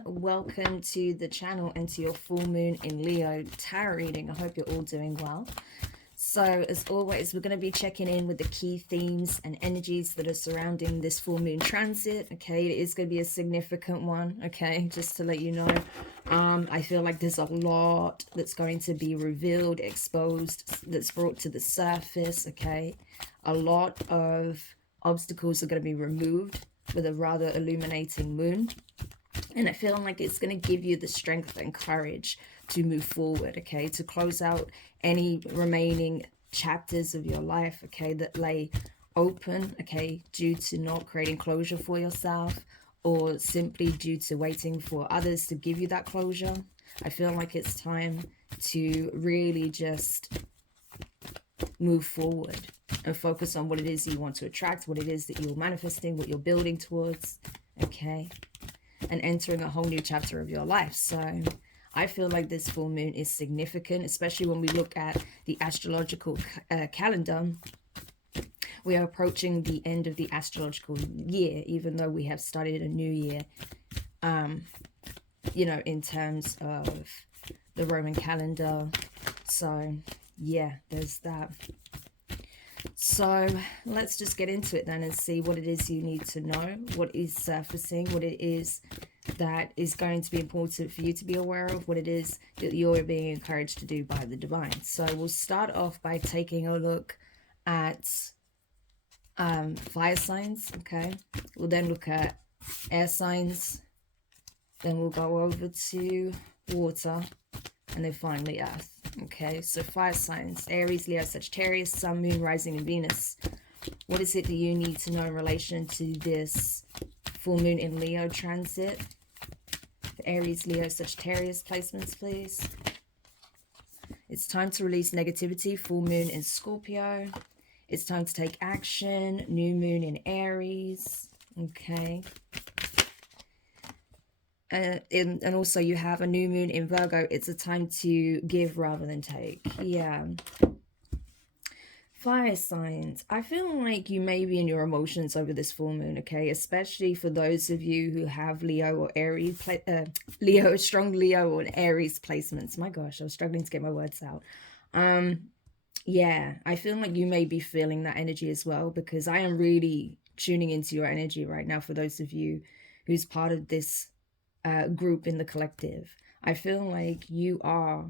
everyone, welcome to the channel and to your full moon in Leo tarot reading. I hope you're all doing well. So as always, we're going to be checking in with the key themes and energies that are surrounding this full moon transit. Okay, it is going to be a significant one, okay, just to let you know. I feel like there's a lot that's going to be revealed, exposed, that's brought to the surface. Okay, a lot of obstacles are going to be removed with a rather illuminating moon, and I feel like it's going to give you the strength and courage to move forward, okay, to close out any remaining chapters of your life, okay, that lay open, okay, due to not creating closure for yourself, or simply due to waiting for others to give you that closure. I feel like it's time to really just move forward and focus on what it is you want to attract, what it is that you're manifesting, what you're building towards, okay, and entering a whole new chapter of your life. So I feel like this full moon is significant, especially when we look at the astrological calendar. We are approaching the end of the astrological year, even though we have started a new year, you know, in terms of the Roman calendar. So yeah, there's that. So let's just get into it then and see what it is you need to know, what is surfacing, what it is that is going to be important for you to be aware of, what it is that you're being encouraged to do by the divine. So we'll start off by taking a look at fire signs, okay? We'll then look at air signs, then we'll go over to water, and then finally earth. Okay, so fire signs: Aries, Leo, Sagittarius, Sun, Moon, Rising, and Venus. What is it that you need to know in relation to this full moon in Leo transit? For Aries, Leo, Sagittarius placements, please. It's time to release negativity. Full moon in Scorpio. It's time to take action. New moon in Aries. Okay. And also you have a new moon in Virgo. It's a time to give rather than take. Yeah. Fire signs. I feel like you may be in your emotions over this full moon, okay? Especially for those of you who have Leo or Aries, strong Leo or Aries placements. My gosh, I was struggling to get my words out. Yeah, I feel like you may be feeling that energy as well, because I am really tuning into your energy right now for those of you who's part of this group in the collective. I feel like you are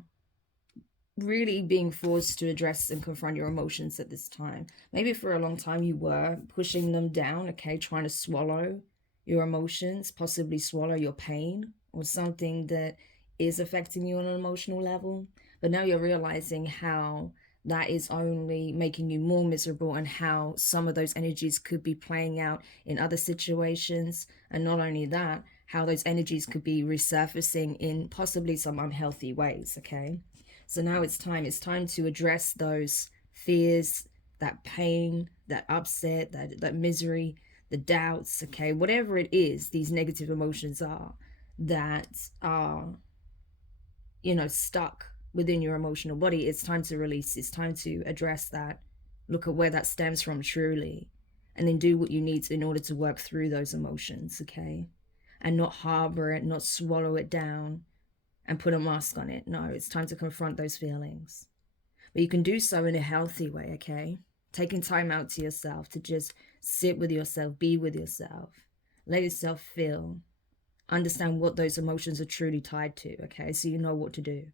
really being forced to address and confront your emotions at this time. Maybe for a long time you were pushing them down, okay, trying to swallow your emotions, possibly swallow your pain or something that is affecting you on an emotional level. But now you're realizing how that is only making you more miserable, and how some of those energies could be playing out in other situations. And not only that, how those energies could be resurfacing in possibly some unhealthy ways, okay? So now it's time to address those fears, that pain, that upset, that misery, the doubts, okay? Whatever it is, these negative emotions are that are, you know, stuck within your emotional body. It's time to release. It's time to address that. Look at where that stems from truly, and then do what you need to in order to work through those emotions, okay? And not harbor it, not swallow it down and put a mask on it. No, it's time to confront those feelings. But you can do so in a healthy way, okay? Taking time out to yourself to just sit with yourself, be with yourself, let yourself feel, understand what those emotions are truly tied to, okay? So you know what to do.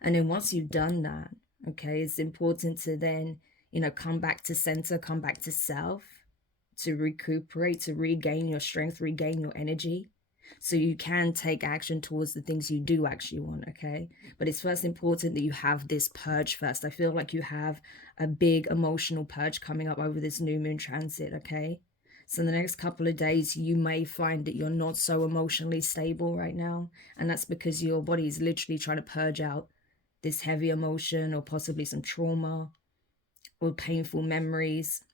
And then once you've done that, okay, it's important to then, you know, come back to center, come back to self, to recuperate, to regain your strength, regain your energy, so you can take action towards the things you do actually want, okay? But it's first important that you have this purge first. I feel like you have a big emotional purge coming up over this new moon transit, okay? So in the next couple of days, you may find that you're not so emotionally stable right now, and that's because your body is literally trying to purge out this heavy emotion, or possibly some trauma or painful memories,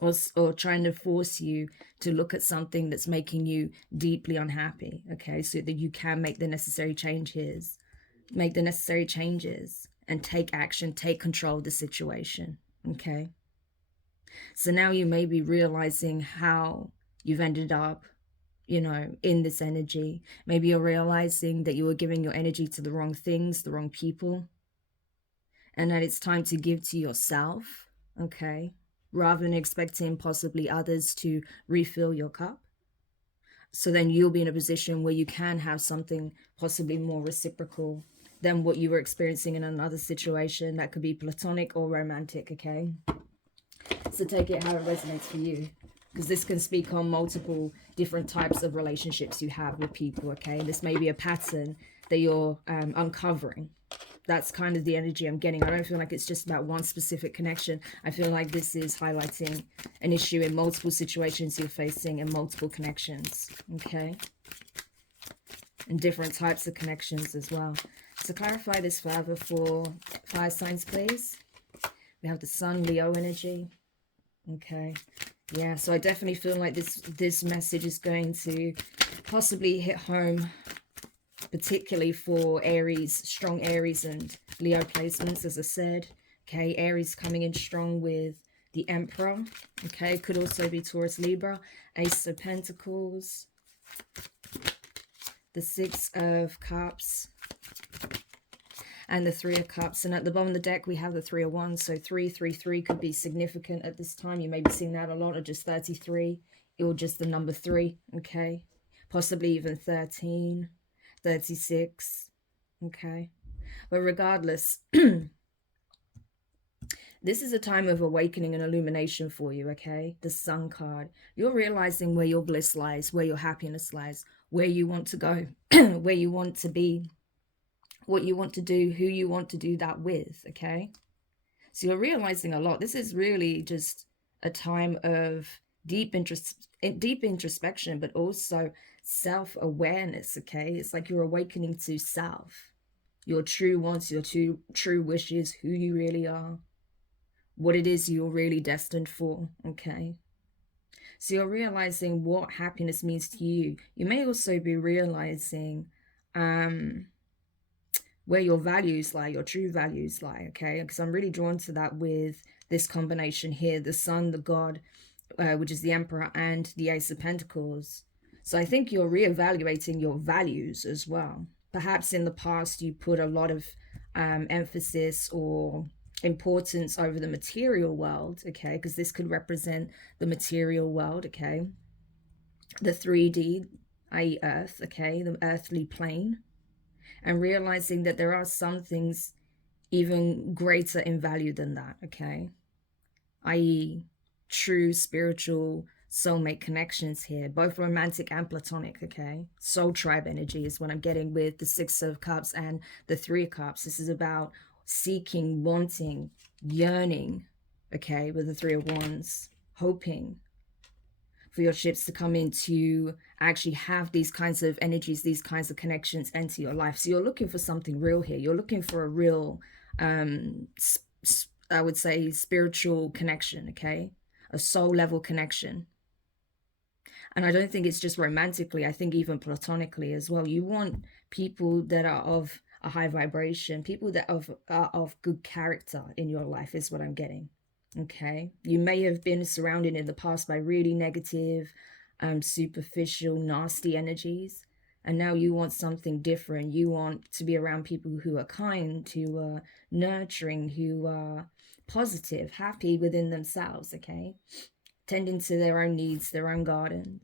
or trying to force you to look at something that's making you deeply unhappy, okay, so that you can make the necessary changes, and take action, take control of the situation, okay? So now you may be realizing how you've ended up you know, in this energy. Maybe you're realizing that you were giving your energy to the wrong things, the wrong people, and that it's time to give to yourself, okay? Rather than expecting possibly others to refill your cup. So then you'll be in a position where you can have something possibly more reciprocal than what you were experiencing in another situation. That could be platonic or romantic, okay? So take it how it resonates for you, because this can speak on multiple different types of relationships you have with people, okay? This may be a pattern that you're uncovering. That's kind of the energy I'm getting. I don't feel like it's just about one specific connection. I feel like this is highlighting an issue in multiple situations you're facing and multiple connections, okay? And different types of connections as well. So clarify this further for fire signs, please. We have the Sun, Leo energy. Okay. Yeah, so I definitely feel like this message is going to possibly hit home, particularly for Aries, strong Aries and Leo placements, as I said. Okay, Aries coming in strong with the Emperor. Okay, could also be Taurus, Libra, Ace of Pentacles, the Six of Cups, and the Three of Cups. And at the bottom of the deck, we have the Three of Wands. So 333 could be significant at this time. You may be seeing that a lot, or just 33, or just the number 3, okay? Possibly even 13, 36, okay? But regardless, this is a time of awakening and illumination for you, okay? The Sun card. You're realizing where your bliss lies, where your happiness lies, where you want to go, where you want to be, what you want to do, who you want to do that with, okay? So you're realizing a lot. This is really just a time of deep introspection, but also self-awareness, okay? It's like you're awakening to self, your true wants, your true wishes, who you really are, what it is you're really destined for, okay? So you're realizing what happiness means to you. You may also be realizing where your values lie, your true values lie, okay? Because I'm really drawn to that with this combination here, the Sun, the God, which is the Emperor, and the Ace of Pentacles. So I think you're reevaluating your values as well. Perhaps in the past you put a lot of emphasis or importance over the material world, okay? Because this could represent the material world, okay? The 3D, i.e. Earth, okay? The earthly plane. And realizing that there are some things even greater in value than that, okay? I.e. true spiritual soulmate connections here, both romantic and platonic, okay? Soul tribe energy is what I'm getting with the Six of Cups and the Three of Cups. This is about seeking, wanting, yearning, okay, with the Three of Wands, hoping for your ships to come in to actually have these kinds of energies, these kinds of connections enter your life. So you're looking for something real here. You're looking for a real, I would say, spiritual connection, okay? A soul level connection. And I don't think it's just romantically. I think even platonically as well. You want people that are of a high vibration, people that are of good character in your life is what I'm getting. Okay, you may have been surrounded in the past by really negative, superficial, nasty energies, and now you want something different. You want to be around people who are kind, who are nurturing, who are positive, happy within themselves, okay? Tending to their own needs, their own garden,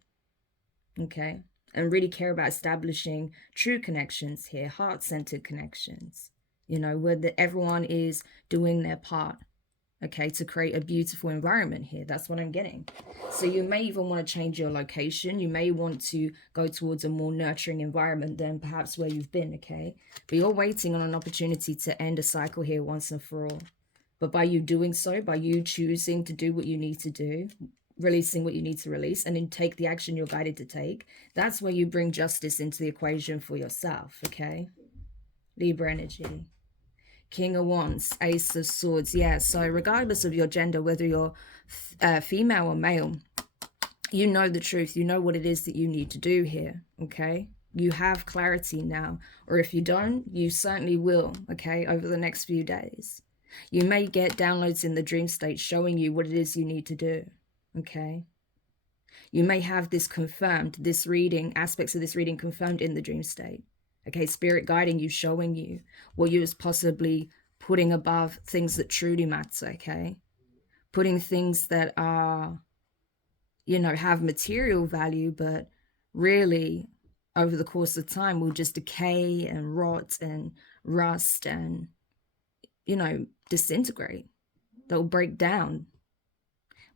okay? And really care about establishing true connections here, heart-centered connections, you know, where everyone is doing their part, okay, to create a beautiful environment here. That's what I'm getting. So you may even want to change your location. You may want to go towards a more nurturing environment than perhaps where you've been, okay? But you're waiting on an opportunity to end a cycle here once and for all. But by you doing so, by you choosing to do what you need to do, releasing what you need to release, and then take the action you're guided to take, that's where you bring justice into the equation for yourself, okay? Libra energy. King of Wands, Ace of Swords. Yeah, so regardless of your gender, whether you're female or male, you know the truth. You know what it is that you need to do here, okay? You have clarity now. Or if you don't, you certainly will, okay, over the next few days. You may get downloads in the dream state showing you what it is you need to do, okay? You may have this confirmed, this reading, aspects of this reading confirmed in the dream state. Okay, spirit guiding you, showing you what you was possibly putting above things that truly matter, okay? Putting things that are, you know, have material value, but really over the course of time will just decay and rot and rust and, you know, disintegrate. They'll break down,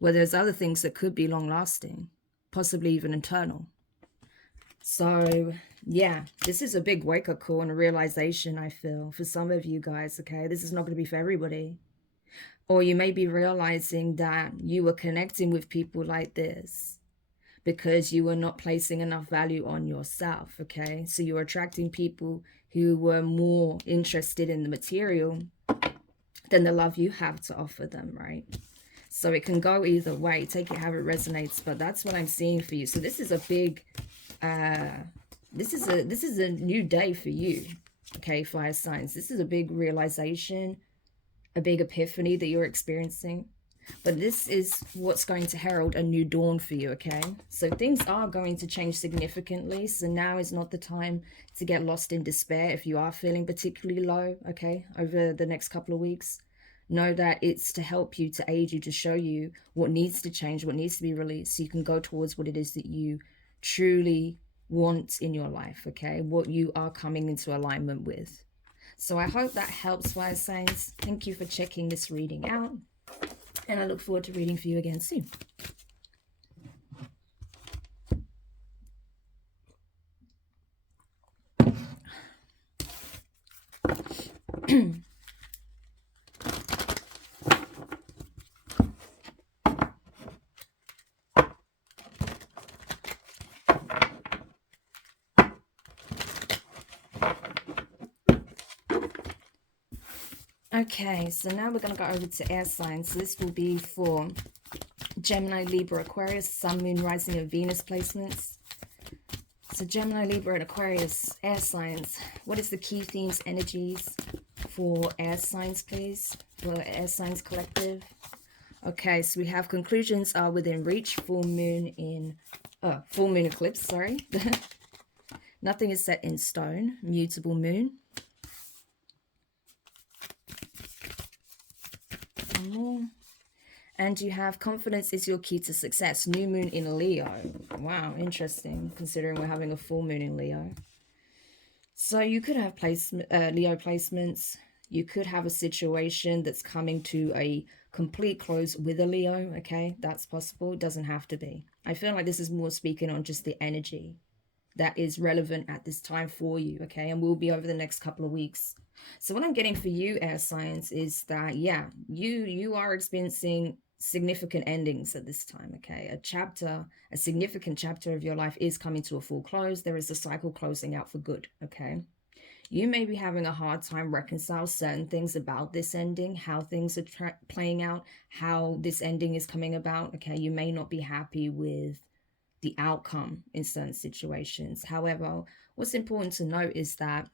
where there's other things that could be long lasting, possibly even eternal. So yeah, this is a big wake-up call and a realization, I feel, for some of you guys. Okay, this is not going to be for everybody. Or you may be realizing that you were connecting with people like this because you were not placing enough value on yourself. Okay, so you're attracting people who were more interested in the material than the love you have to offer them, right? So it can go either way. Take it how it resonates, but that's what I'm seeing for you. So this is a big this is a new day for you, okay, fire signs. This is a big realization, a big epiphany that you're experiencing. But this is what's going to herald a new dawn for you, okay? So things are going to change significantly. So now is not the time to get lost in despair if you are feeling particularly low, okay, over the next couple of weeks. Know that it's to help you, to aid you, to show you what needs to change, what needs to be released, so you can go towards what it is that you truly want in your life, okay? What you are coming into alignment with. So I hope that helps, fire signs. Thank you for checking this reading out. And I look forward to reading for you again soon. Okay, so now we're going to go over to air signs. So this will be for Gemini, Libra, Aquarius, Sun, Moon, Rising, and Venus placements. So Gemini, Libra, and Aquarius, air signs. What is the key themes, energies for air signs, please? For air signs collective. Okay, so we have conclusions are within reach. Full moon eclipse, sorry. Nothing is set in stone. Mutable moon. And you have confidence is your key to success. New moon in Leo. Wow, interesting, considering we're having a full moon in Leo. So you could have Leo placements. You could have a situation that's coming to a complete close with a Leo, okay? That's possible. It doesn't have to be. I feel like this is more speaking on just the energy that is relevant at this time for you, okay? And will be over the next couple of weeks. So what I'm getting for you, air signs, is that, yeah, you are experiencing significant endings at this time, okay? A significant chapter of your life is coming to a full close. There is a cycle closing out for good, okay? You may be having a hard time reconcile certain things about this ending, how things are playing out, how this ending is coming about, okay? You may not be happy with the outcome in certain situations. However, what's important to note is that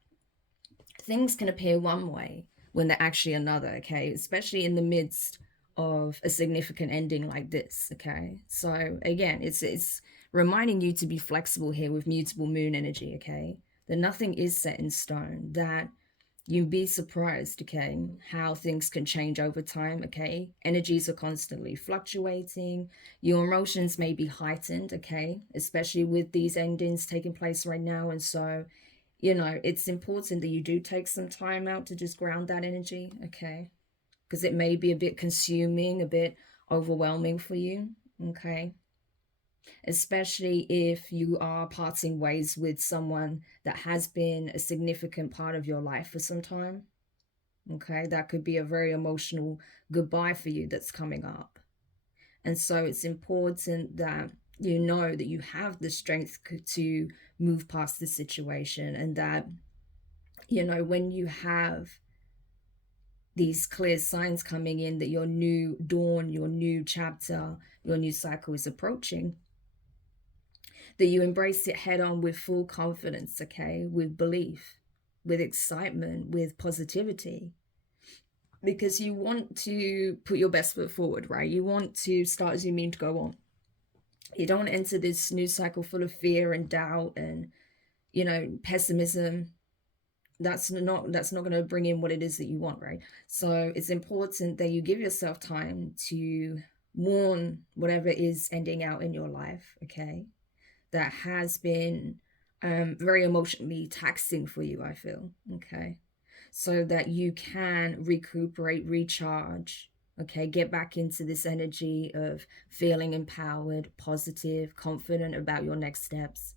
things can appear one way when they're actually another, okay? Especially in the midst of a significant ending like this, okay? So again, it's reminding you to be flexible here with mutable moon energy, okay? That nothing is set in stone, that you'd be surprised, okay, how things can change over time, okay? Energies are constantly fluctuating. Your emotions may be heightened, okay? Especially with these endings taking place right now. And so, you know, it's important that you do take some time out to just ground that energy, okay? Because it may be a bit consuming, a bit overwhelming for you, okay? Especially if you are parting ways with someone that has been a significant part of your life for some time, okay? That could be a very emotional goodbye for you that's coming up. And so it's important that you know that you have the strength to move past the situation, and that, you know, when you have these clear signs coming in that your new dawn, your new chapter, your new cycle is approaching, that you embrace it head on with full confidence, okay? With belief, with excitement, with positivity. Because you want to put your best foot forward, right? You want to start as you mean to go on. You don't want to enter this new cycle full of fear and doubt and, you know, pessimism. That's not going to bring in what it is that you want, right? So it's important that you give yourself time to mourn whatever is ending out in your life, okay? That has been very emotionally taxing for you, I feel, okay? So that you can recuperate, recharge, okay? Get back into this energy of feeling empowered, positive, confident about your next steps.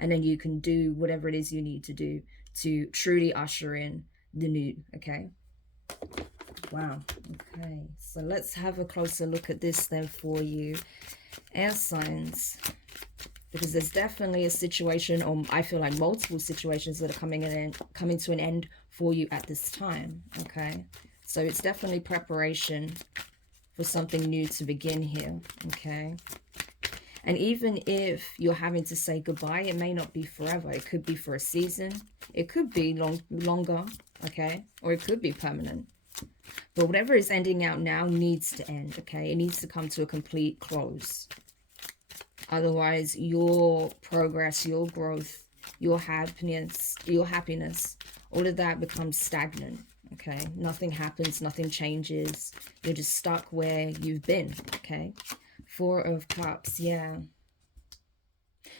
And then you can do whatever it is you need to do to truly usher in the new, okay? Wow. Okay, so let's have a closer look at this then for you, air signs, because there's definitely a situation, or I feel like multiple situations that are coming to an end for you at this time. Okay, so it's definitely preparation for something new to begin here. Okay, and even if you're having to say goodbye, it may not be forever. It could be for a season, it could be longer, okay, or it could be permanent. But whatever is ending out now needs to end, okay? It needs to come to a complete close. Otherwise, your progress, your growth, your happiness, all of that becomes stagnant, okay? Nothing happens, nothing changes. You're just stuck where you've been, okay? Four of Cups, yeah.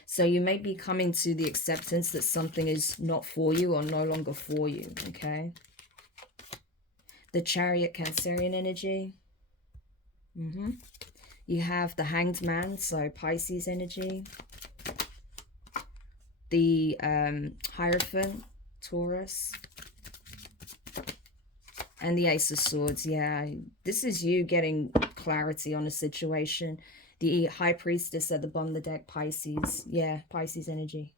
So you may be coming to the acceptance that something is not for you or no longer for you, okay? The Chariot, Cancerian energy. You have the Hanged Man, so Pisces energy. The Hierophant, Taurus. And the Ace of Swords, yeah. This is you getting clarity on a situation. The High Priestess at the bottom of the deck, Pisces. Yeah, Pisces energy.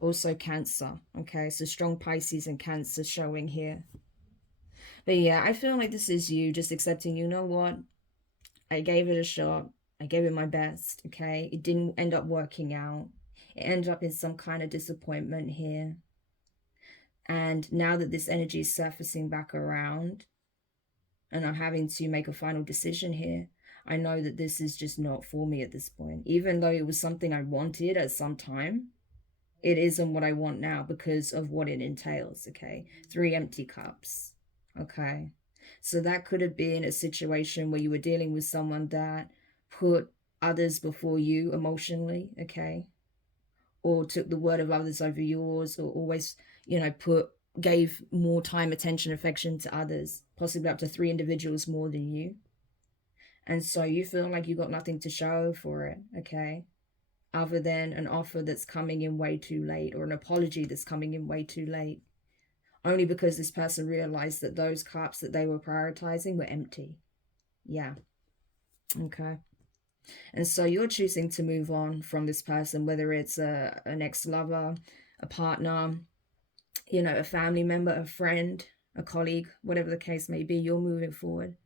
Also Cancer. Okay, so strong Pisces and Cancer showing here. But yeah, I feel like this is you just accepting, you know what? I gave it a shot. I gave it my best, okay? It didn't end up working out. It ended up in some kind of disappointment here. And now that this energy is surfacing back around and I'm having to make a final decision here, I know that this is just not for me at this point. Even though it was something I wanted at some time, it isn't what I want now because of what it entails, okay? 3 empty cups, okay? So that could have been a situation where you were dealing with someone that put others before you emotionally, okay? Or took the word of others over yours, or always, you know, gave more time, attention, affection to others, possibly up to 3 individuals more than you. And so you feel like you got nothing to show for it, okay? Other than an offer that's coming in way too late, or an apology that's coming in way too late. Only because this person realized that those cups that they were prioritizing were empty. Yeah. Okay. And so you're choosing to move on from this person, whether it's an ex-lover, a partner, you know, a family member, a friend, a colleague, whatever the case may be. You're moving forward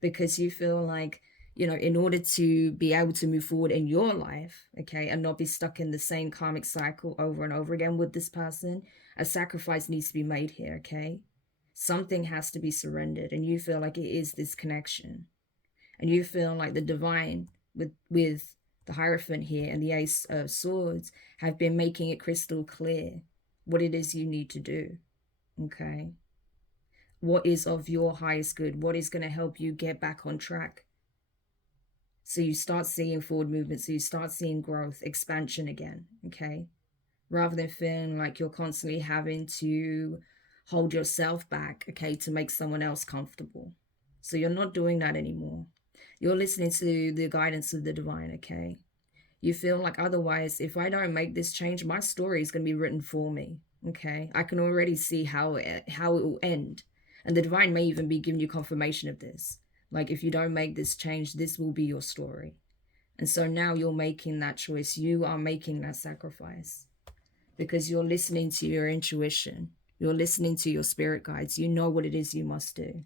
because you feel like, you know, in order to be able to move forward in your life, okay, and not be stuck in the same karmic cycle over and over again with this person, a sacrifice needs to be made here, okay? Something has to be surrendered, and you feel like it is this connection. And you feel like the divine with the Hierophant here and the Ace of Swords have been making it crystal clear what it is you need to do, okay? What is of your highest good? What is going to help you get back on track? So you start seeing forward movement, so you start seeing growth, expansion again, okay? Rather than feeling like you're constantly having to hold yourself back, okay, to make someone else comfortable. So you're not doing that anymore. You're listening to the guidance of the divine, okay? You feel like otherwise, if I don't make this change, my story is going to be written for me, okay? I can already see how it will end. And the divine may even be giving you confirmation of this. Like, if you don't make this change, this will be your story. And so now you're making that choice. You are making that sacrifice because you're listening to your intuition. You're listening to your spirit guides. You know what it is you must do.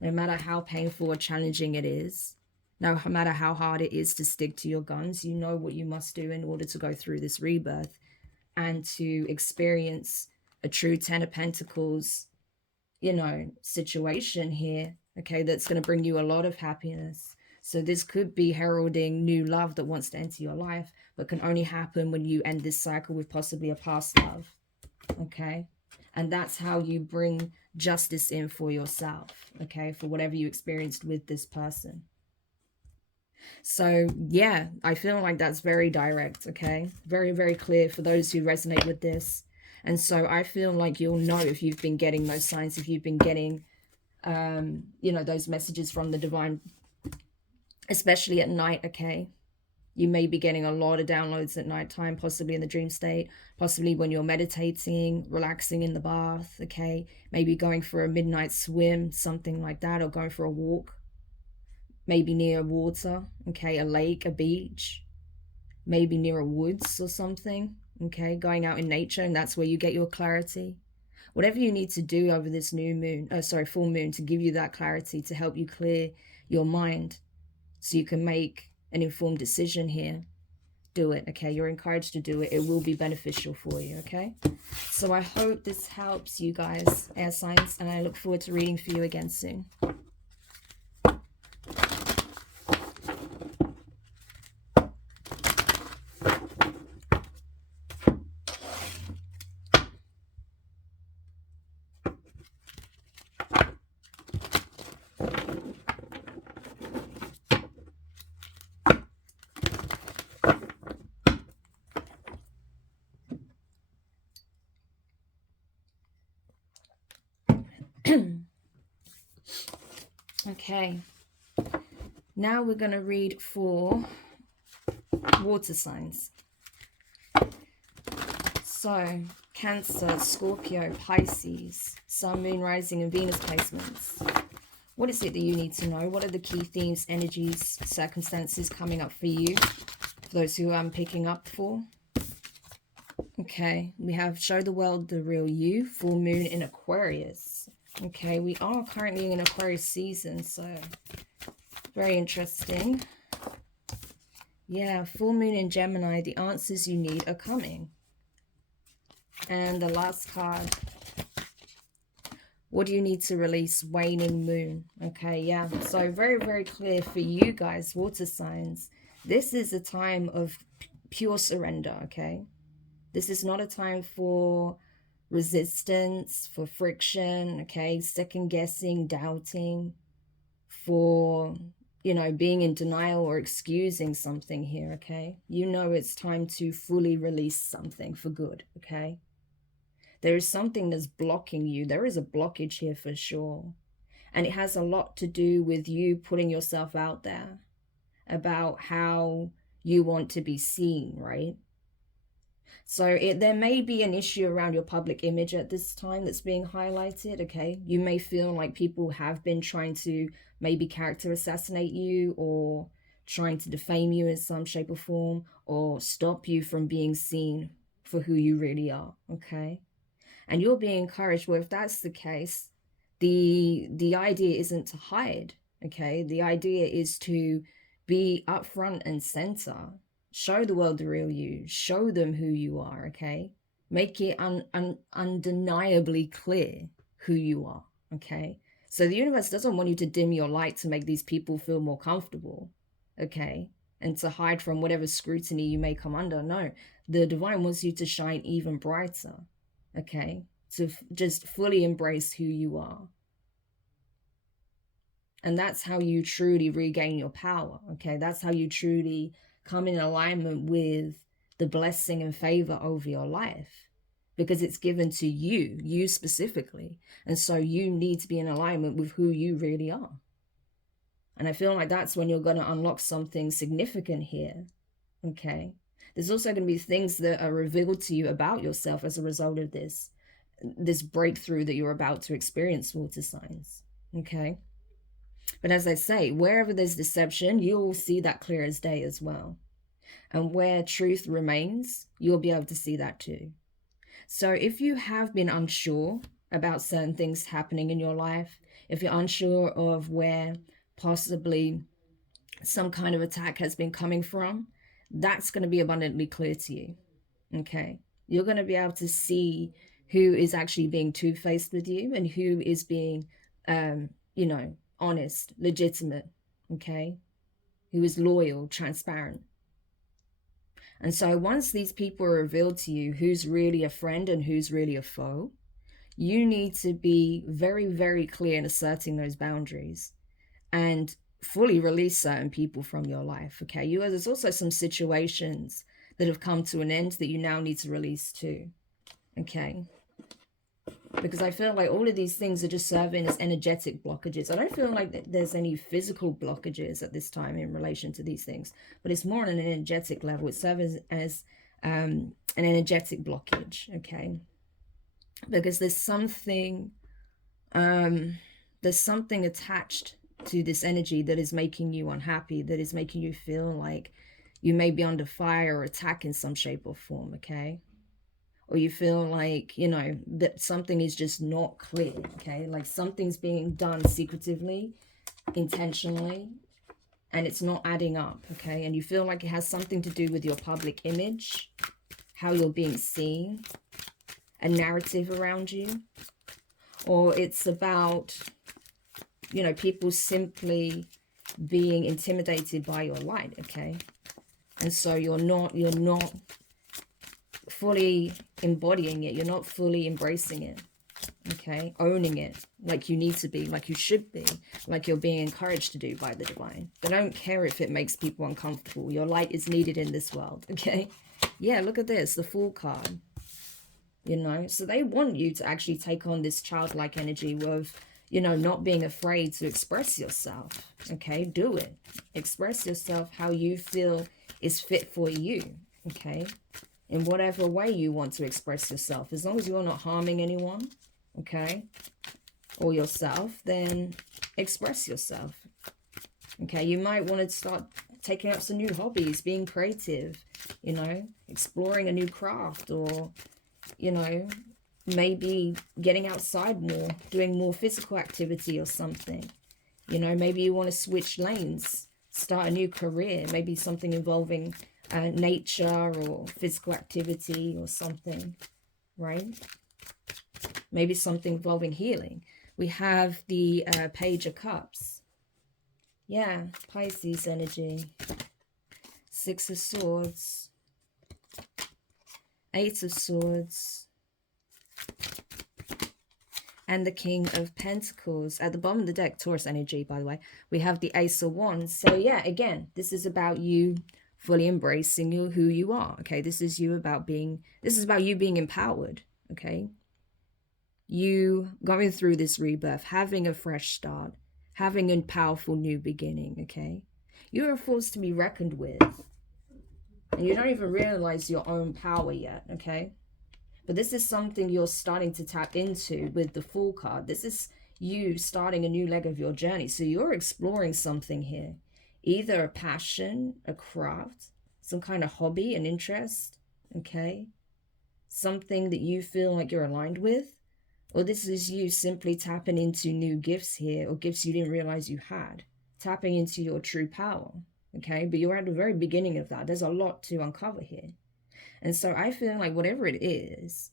No matter how painful or challenging it is, no matter how hard it is to stick to your guns, you know what you must do in order to go through this rebirth and to experience a true 10 of Pentacles, you know, situation here, okay, that's going to bring you a lot of happiness. So this could be heralding new love that wants to enter your life, but can only happen when you end this cycle with possibly a past love. Okay? And that's how you bring justice in for yourself, okay, for whatever you experienced with this person. So yeah, I feel like that's very direct, okay, very, very clear for those who resonate with this. And so I feel like you'll know if you've been getting those signs, if you've been getting you know, those messages from the divine, especially at night. Okay, you may be getting a lot of downloads at nighttime, possibly in the dream state, possibly when you're meditating, relaxing in the bath. Okay, maybe going for a midnight swim, something like that, or going for a walk, maybe near water. Okay, a lake, a beach, maybe near a woods or something. Okay, going out in nature, and that's where you get your clarity. Whatever you need to do over this new moon, full moon, to give you that clarity, to help you clear your mind so you can make an informed decision here, do it. Okay, you're encouraged to do it. It will be beneficial for you. Okay, so I hope this helps you guys, air signs, and I look forward to reading for you again soon. Okay, now we're going to read for water signs. So, Cancer, Scorpio, Pisces, Sun, Moon, Rising, and Venus placements. What is it that you need to know? What are the key themes, energies, circumstances coming up for you? For those who I'm picking up for. Okay, we have Show the World the Real You, full moon in Aquarius. Okay, we are currently in Aquarius season, so very interesting. Yeah, full moon in Gemini, the answers you need are coming. And the last card, what do you need to release? Waning moon. Okay, yeah, so very, very clear for you guys, water signs. This is a time of pure surrender, okay? This is not a time for resistance, for friction, okay? Second guessing, doubting, for, you know, being in denial or excusing something here, okay? You know it's time to fully release something for good, okay? There is something that's blocking you. There is a blockage here for sure. And it has a lot to do with you putting yourself out there about how you want to be seen, right? So there may be an issue around your public image at this time that's being highlighted, okay? You may feel like people have been trying to maybe character assassinate you or trying to defame you in some shape or form or stop you from being seen for who you really are, okay? And you're being encouraged, well, if that's the case, the idea isn't to hide, okay? The idea is to be upfront and center. Show the world the real you. Show them who you are, okay? Make it undeniably clear who you are, okay? So the universe doesn't want you to dim your light to make these people feel more comfortable, okay? And to hide from whatever scrutiny you may come under. No, the divine wants you to shine even brighter, okay? To just fully embrace who you are. And that's how you truly regain your power, okay? That's how you truly come in alignment with the blessing and favor over your life, because it's given to you specifically. And so you need to be in alignment with who you really are. And I feel like that's when you're going to unlock something significant here, okay? There's also going to be things that are revealed to you about yourself as a result of this breakthrough that you're about to experience, water signs, okay? But as I say, wherever there's deception, you'll see that clear as day as well. And where truth remains, you'll be able to see that too. So if you have been unsure about certain things happening in your life, if you're unsure of where possibly some kind of attack has been coming from, that's going to be abundantly clear to you, okay? You're going to be able to see who is actually being two-faced with you and who is being, you know, honest, legitimate, okay? who is loyal, transparent. And so once these people are revealed to you, who's really a friend and who's really a foe, you need to be very, very clear in asserting those boundaries and fully release certain people from your life. Okay, there's also some situations that have come to an end that you now need to release too. Okay, because I feel like all of these things are just serving as energetic blockages. I don't feel like there's any physical blockages at this time in relation to these things, but it's more on an energetic level. It serves as an energetic blockage. Okay, because there's something attached to this energy that is making you unhappy, that is making you feel like you may be under fire or attack in some shape or form. Okay, or you feel like, you know, that something is just not clear. Okay, like something's being done secretively, intentionally, and it's not adding up. Okay, and you feel like it has something to do with your public image, how you're being seen, a narrative around you, or it's about, you know, people simply being intimidated by your light. Okay, and so you're not fully embodying it, you're not fully embracing it. Okay, owning it like you need to be, like you should be, like you're being encouraged to do by the divine. They don't care if it makes people uncomfortable. Your light is needed in this world. Okay, yeah, look at this, the Fool card. You know, so they want you to actually take on this childlike energy of, you know, not being afraid to express yourself. Okay, do it. Express yourself how you feel is fit for you. Okay, in whatever way you want to express yourself, as long as you're not harming anyone, okay, or yourself, then express yourself. Okay, you might want to start taking up some new hobbies, being creative, you know, exploring a new craft, or, you know, maybe getting outside more, doing more physical activity or something. You know, maybe you want to switch lanes, start a new career, maybe something involving nature or physical activity or something, right? Maybe something involving healing. We have the Page of Cups. Yeah, Pisces energy. Six of Swords. Eight of Swords. And the King of Pentacles. At the bottom of the deck, Taurus energy, by the way, we have the Ace of Wands. So yeah, again, this is about you fully embracing who you are. Okay, this is about you being empowered. Okay, you going through this rebirth, having a fresh start, having a powerful new beginning. Okay, you're a force to be reckoned with, and you don't even realize your own power yet. Okay, but this is something you're starting to tap into with the Fool card. This is you starting a new leg of your journey. So you're exploring something here. Either a passion, a craft, some kind of hobby, an interest, okay? Something that you feel like you're aligned with. Or this is you simply tapping into new gifts here, or gifts you didn't realize you had. Tapping into your true power, okay? But you're at the very beginning of that. There's a lot to uncover here. And so I feel like whatever it is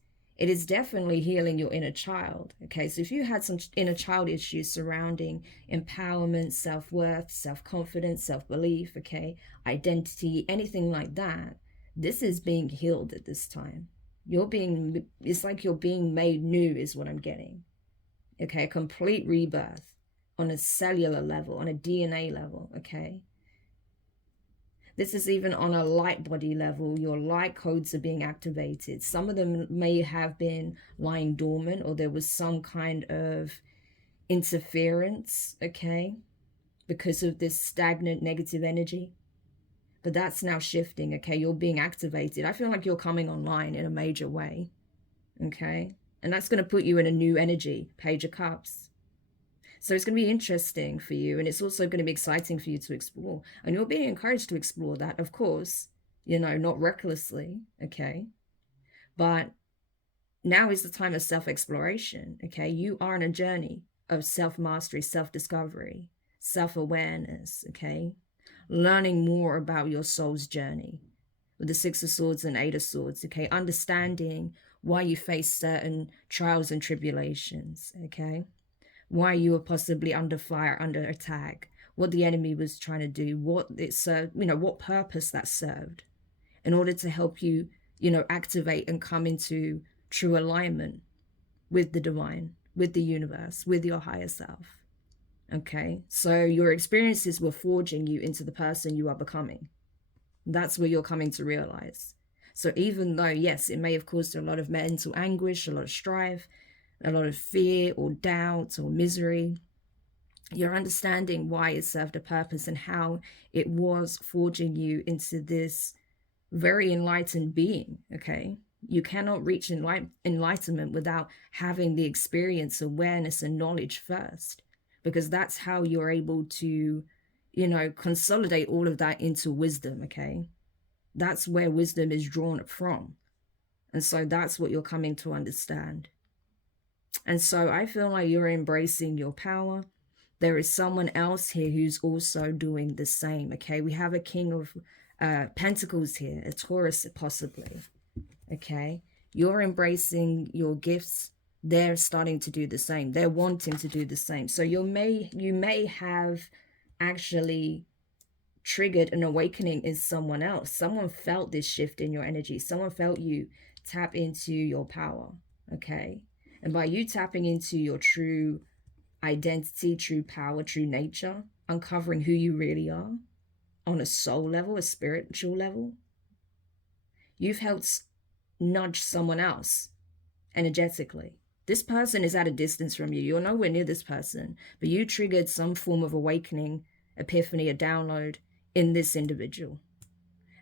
definitely healing your inner child. Okay, so if you had some inner child issues surrounding empowerment, self-worth, self-confidence, self-belief, okay, identity, anything like that, this is being healed at this time. It's like you're being made new is what I'm getting. Okay, a complete rebirth on a cellular level, on a DNA level, okay? This is even on a light body level. Your light codes are being activated. Some of them may have been lying dormant, or there was some kind of interference, okay, because of this stagnant negative energy. But that's now shifting, okay? You're being activated. I feel like you're coming online in a major way, okay? And that's going to put you in a new energy, Page of Cups. So it's going to be interesting for you, and it's also going to be exciting for you to explore. And you're being encouraged to explore that, of course, you know, not recklessly, okay? But now is the time of self-exploration, okay? You are on a journey of self-mastery, self-discovery, self-awareness, okay? Learning more about your soul's journey with the Six of Swords and Eight of Swords, okay? Understanding why you face certain trials and tribulations, okay? Why you are possibly under fire, under attack, what the enemy was trying to do, what it served, you know, what purpose that served, in order to help you, you know, activate and come into true alignment with the divine, with the universe, with your higher self. Okay, so your experiences were forging you into the person you are becoming. That's where you're coming to realize. So even though, yes, it may have caused a lot of mental anguish, a lot of strife, a lot of fear or doubt or misery, you're understanding why it served a purpose and how it was forging you into this very enlightened being. Okay, you cannot reach enlightenment without having the experience, awareness, and knowledge first, because that's how you're able to, you know, consolidate all of that into wisdom. Okay, that's where wisdom is drawn from, and so that's what you're coming to understand. And so I feel like you're embracing your power. There is someone else here who's also doing the same. Okay, we have a king of pentacles here, a Taurus possibly. Okay, you're embracing your gifts. They're starting to do the same. They're wanting to do the same. So you may have actually triggered an awakening in someone else. Someone felt this shift in your energy. Someone felt you tap into your power. Okay, and by you tapping into your true identity, true power, true nature, uncovering who you really are on a soul level, a spiritual level, you've helped nudge someone else energetically. This person is at a distance from you. You're nowhere near this person, but you triggered some form of awakening, epiphany, a download in this individual.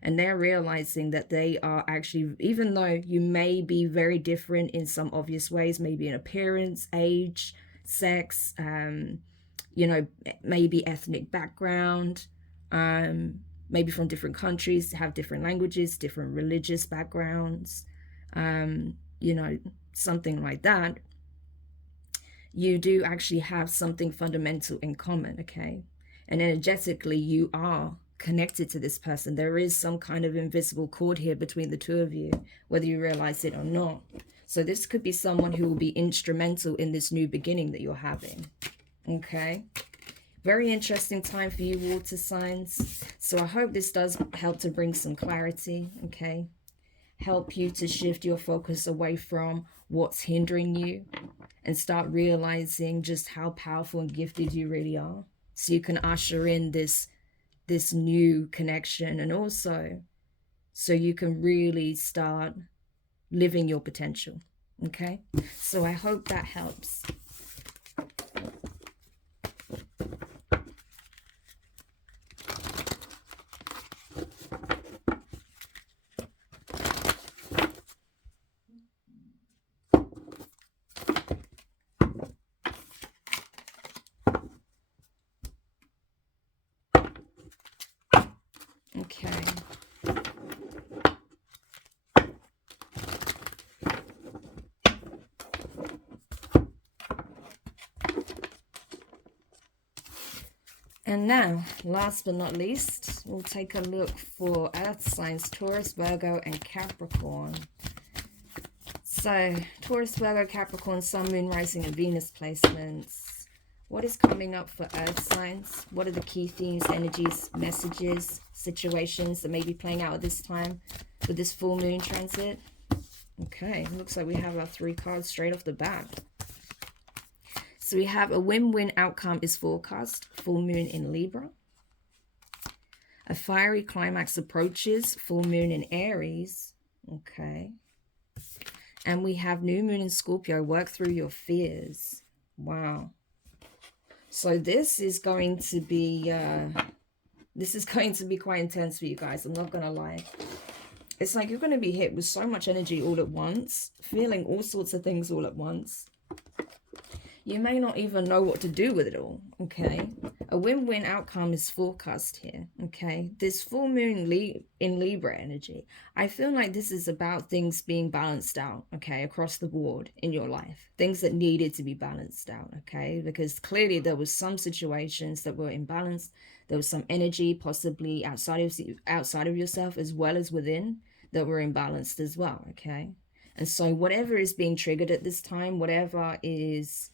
And they're realizing that they are actually, even though you may be very different in some obvious ways, maybe in appearance, age, sex, you know, maybe ethnic background, maybe from different countries, have different languages, different religious backgrounds, you know, something like that. You do actually have something fundamental in common, okay? And energetically, you are connected to this person. There is some kind of invisible cord here between the two of you, whether you realize it or not. So this could be someone who will be instrumental in this new beginning that you're having. Okay. Very interesting time for you, water signs. So I hope this does help to bring some clarity. Okay. Help you to shift your focus away from what's hindering you and start realizing just how powerful and gifted you really are. So you can usher in this new connection, and also so you can really start living your potential. Okay, so I hope that helps. Okay. And now, last but not least, we'll take a look for Earth signs, Taurus, Virgo, and Capricorn. So, Taurus, Virgo, Capricorn, Sun, Moon, Rising, and Venus placements. What is coming up for Earth signs? What are the key themes, energies, messages, situations that may be playing out at this time with this full moon transit? Okay, looks like we have our 3 cards straight off the bat. So we have a win-win outcome is forecast, full moon in Libra. A fiery climax approaches, full moon in Aries. Okay. And we have new moon in Scorpio, work through your fears. Wow. So this is going to be quite intense for you guys. I'm not going to lie. It's like you're going to be hit with so much energy all at once, feeling all sorts of things all at once. You may not even know what to do with it all, okay? A win-win outcome is forecast here, okay? This full moon in Libra energy, I feel like this is about things being balanced out, okay, across the board in your life. Things that needed to be balanced out, okay? Because clearly there was some situations that were imbalanced. There was some energy possibly outside of yourself as well as within that were imbalanced as well, okay? And so whatever is being triggered at this time, whatever is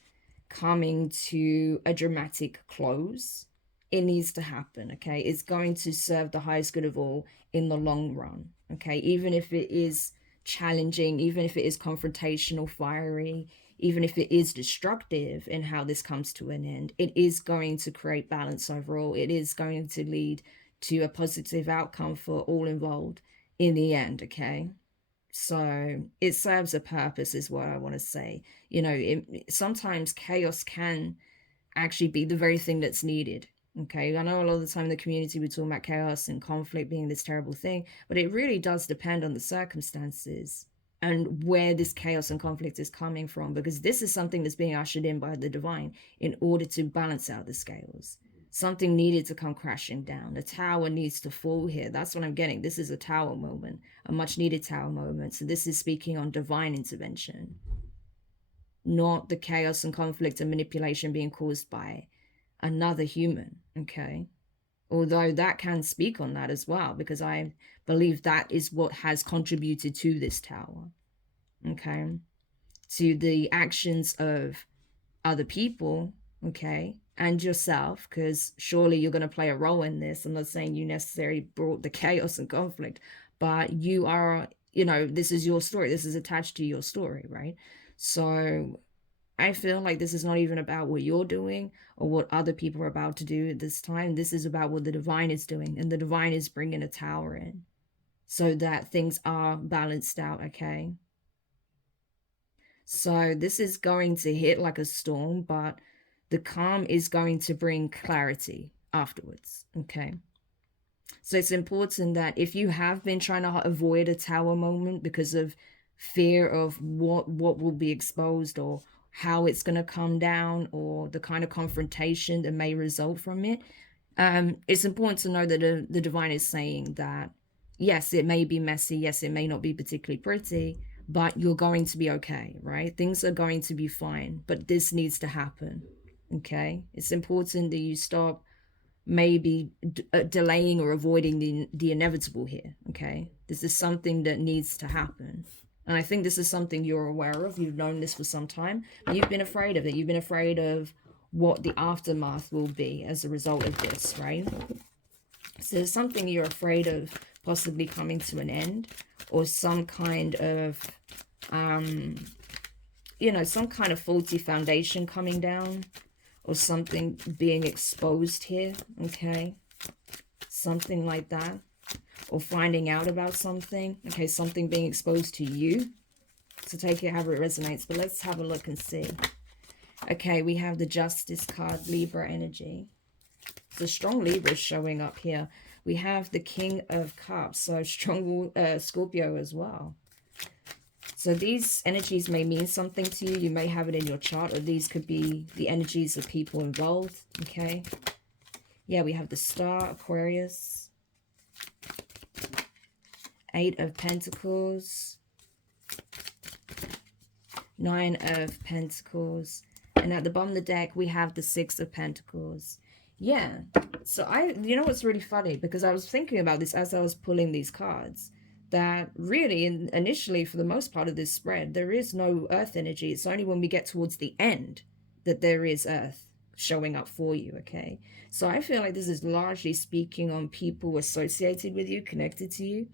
coming to a dramatic close, it needs to happen, okay? It's going to serve the highest good of all in the long run, okay? Even if it is challenging, even if it is confrontational, fiery, even if it is destructive in how this comes to an end, it is going to create balance overall. It is going to lead to a positive outcome for all involved in the end, okay? So it serves a purpose, is what I want to say. You know, sometimes chaos can actually be the very thing that's needed. Okay, I know a lot of the time in the community we talk about chaos and conflict being this terrible thing, but it really does depend on the circumstances and where this chaos and conflict is coming from, because this is something that's being ushered in by the divine in order to balance out the scales. Something needed to come crashing down. The tower needs to fall here. That's what I'm getting. This is a tower moment, a much needed tower moment. So this is speaking on divine intervention, not the chaos and conflict and manipulation being caused by another human, okay? Although that can speak on that as well, because I believe that is what has contributed to this tower, okay? To the actions of other people, okay? And yourself, because surely you're going to play a role in this. I'm not saying you necessarily brought the chaos and conflict, but you are, you know, this is your story. This is attached to your story, right? So I feel like this is not even about what you're doing or what other people are about to do at this time. This is about what the divine is doing, and the divine is bringing a tower in so that things are balanced out, okay? So this is going to hit like a storm, but the calm is going to bring clarity afterwards, okay? So it's important that if you have been trying to avoid a tower moment because of fear of what will be exposed or how it's going to come down or the kind of confrontation that may result from it, it's important to know that the divine is saying that yes, it may be messy, yes, it may not be particularly pretty, but you're going to be okay, right? Things are going to be fine, but this needs to happen, okay? It's important that you stop maybe delaying or avoiding the inevitable here, okay? This is something that needs to happen. And I think this is something you're aware of. You've known this for some time. You've been afraid of it. You've been afraid of what the aftermath will be as a result of this, right? So there's something you're afraid of possibly coming to an end, or some kind of, you know, some kind of faulty foundation coming down, or something being exposed here, okay? Something like that. Or finding out about something, okay? Something being exposed to you. So take it however it resonates, but let's have a look and see. Okay, we have the Justice card, Libra energy. The strong Libra is showing up here. We have the King of Cups, so strong Scorpio as well. So these energies may mean something to you. You may have it in your chart, or these could be the energies of people involved, okay? Yeah, we have the Star, Aquarius. 8 of Pentacles. 9 of Pentacles. And at the bottom of the deck, we have the 6 of Pentacles. Yeah, so you know what's really funny? Because I was thinking about this as I was pulling these cards, that really, initially, for the most part of this spread, there is no earth energy. It's only when we get towards the end that there is earth showing up for you, okay? So I feel like this is largely speaking on people associated with you, connected to you,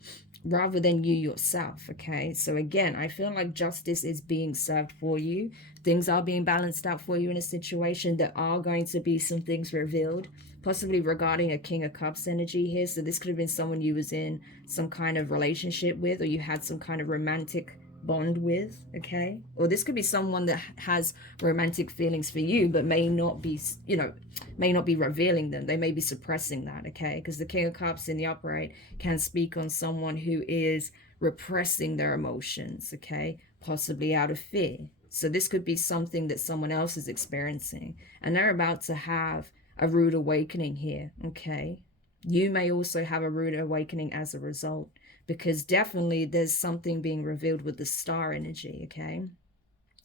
rather than you yourself, okay? So again, I feel like justice is being served for you. Things are being balanced out for you in a situation. There are going to be some things revealed, possibly regarding a King of Cups energy here. So this could have been someone you was in some kind of relationship with, or you had some kind of romantic bond with, okay? Or this could be someone that has romantic feelings for you, but may not be, you know, may not be revealing them. They may be suppressing that, okay? Because the King of Cups in the upright can speak on someone who is repressing their emotions, okay? Possibly out of fear. So this could be something that someone else is experiencing, and they're about to have a rude awakening here, okay? You may also have a rude awakening as a result, because definitely there's something being revealed with the Star energy, okay?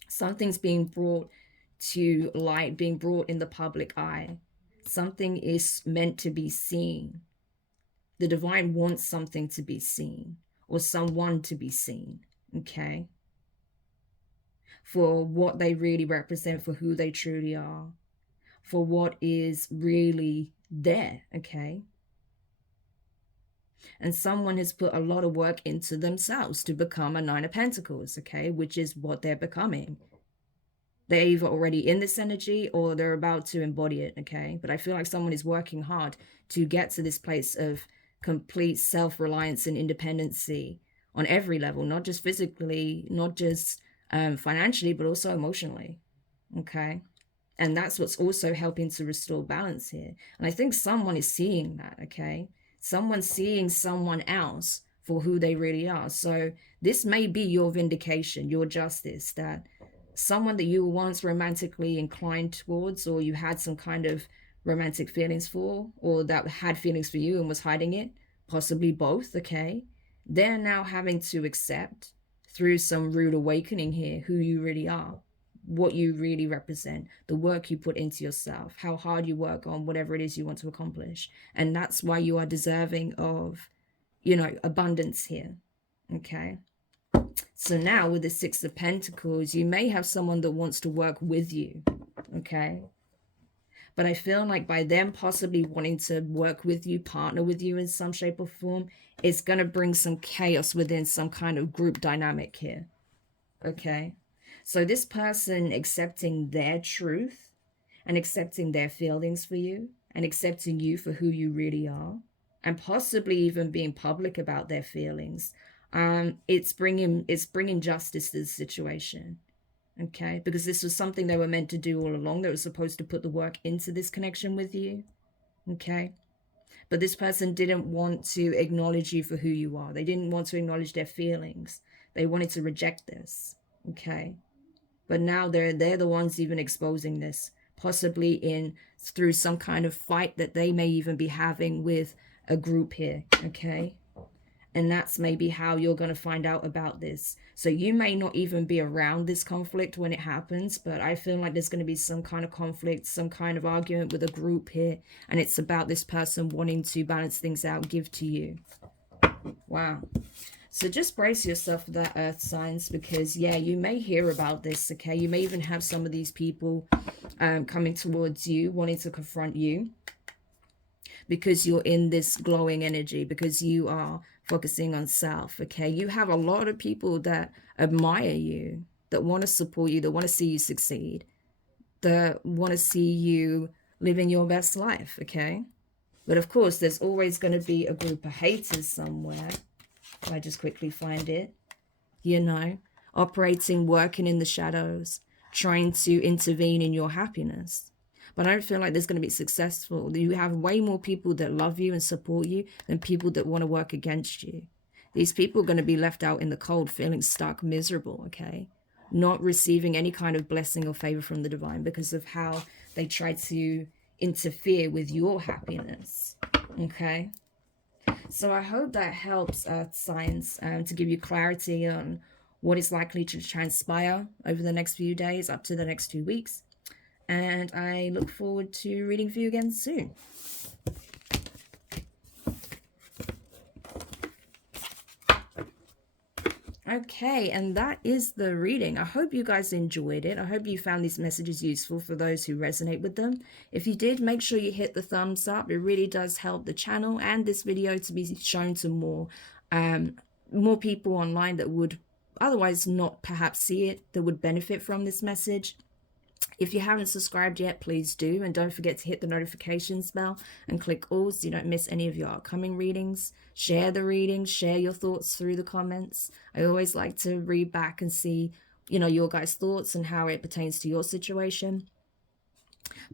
Something's being brought to light, being brought in the public eye. Something is meant to be seen. The divine wants something to be seen, or someone to be seen, okay? For what they really represent, for who they truly are, for what is really there, okay? And someone has put a lot of work into themselves to become a Nine of Pentacles, okay? Which is what they're becoming. They're either already in this energy or they're about to embody it, okay? But I feel like someone is working hard to get to this place of complete self-reliance and independency on every level, not just physically, not just financially, but also emotionally, okay? And that's what's also helping to restore balance here. And I think someone is seeing that, okay? Someone's seeing someone else for who they really are. So this may be your vindication, your justice, that someone that you were once romantically inclined towards, or you had some kind of romantic feelings for, or that had feelings for you and was hiding it, possibly both, okay? They're now having to accept through some rude awakening here who you really are, what you really represent, the work you put into yourself, how hard you work on whatever it is you want to accomplish. And that's why you are deserving of, you know, abundance here, okay? So now with the Six of Pentacles, you may have someone that wants to work with you, okay? But I feel like by them possibly wanting to work with you, partner with you in some shape or form, it's going to bring some chaos within some kind of group dynamic here, okay? So this person accepting their truth and accepting their feelings for you and accepting you for who you really are, and possibly even being public about their feelings, it's bringing justice to the situation, okay? Because this was something they were meant to do all along. They were supposed to put the work into this connection with you, okay? But this person didn't want to acknowledge you for who you are. They didn't want to acknowledge their feelings. They wanted to reject this, okay? But now they're the ones even exposing this, possibly in through some kind of fight that they may even be having with a group here, okay? And that's maybe how you're going to find out about this. So you may not even be around this conflict when it happens, but I feel like there's going to be some kind of conflict, some kind of argument with a group here, and it's about this person wanting to balance things out, give to you. Wow. So just brace yourself for that, earth signs, because yeah, you may hear about this, okay? You may even have some of these people coming towards you, wanting to confront you, because you're in this glowing energy, because you are focusing on self, okay? You have a lot of people that admire you, that want to support you, that want to see you succeed, that want to see you living your best life, okay? But of course, there's always going to be a group of haters somewhere. I just quickly find it, you know, operating, working in the shadows, trying to intervene in your happiness. But I don't feel like there's going to be successful. You have way more people that love you and support you than people that want to work against you. These people are going to be left out in the cold, feeling stuck, miserable, okay? Not receiving any kind of blessing or favor from the divine because of how they try to interfere with your happiness, okay? So I hope that helps, earth signs, to give you clarity on what is likely to transpire over the next few days up to the next 2 weeks. And I look forward to reading for you again soon. Okay, and that is the reading. I hope you guys enjoyed it. I hope you found these messages useful for those who resonate with them. If you did, make sure you hit the thumbs up. It really does help the channel and this video to be shown to more people online that would otherwise not perhaps see it, that would benefit from this message. If you haven't subscribed yet, please do. And don't forget to hit the notifications bell and click all so you don't miss any of your upcoming readings. Share the readings, share your thoughts through the comments. I always like to read back and see, you know, your guys' thoughts and how it pertains to your situation.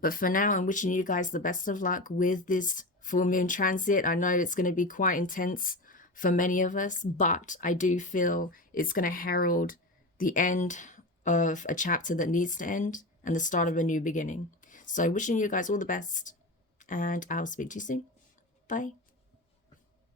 But for now, I'm wishing you guys the best of luck with this full moon transit. I know it's going to be quite intense for many of us, but I do feel it's going to herald the end of a chapter that needs to end and the start of a new beginning. So wishing you guys all the best, and I'll speak to you soon. Bye.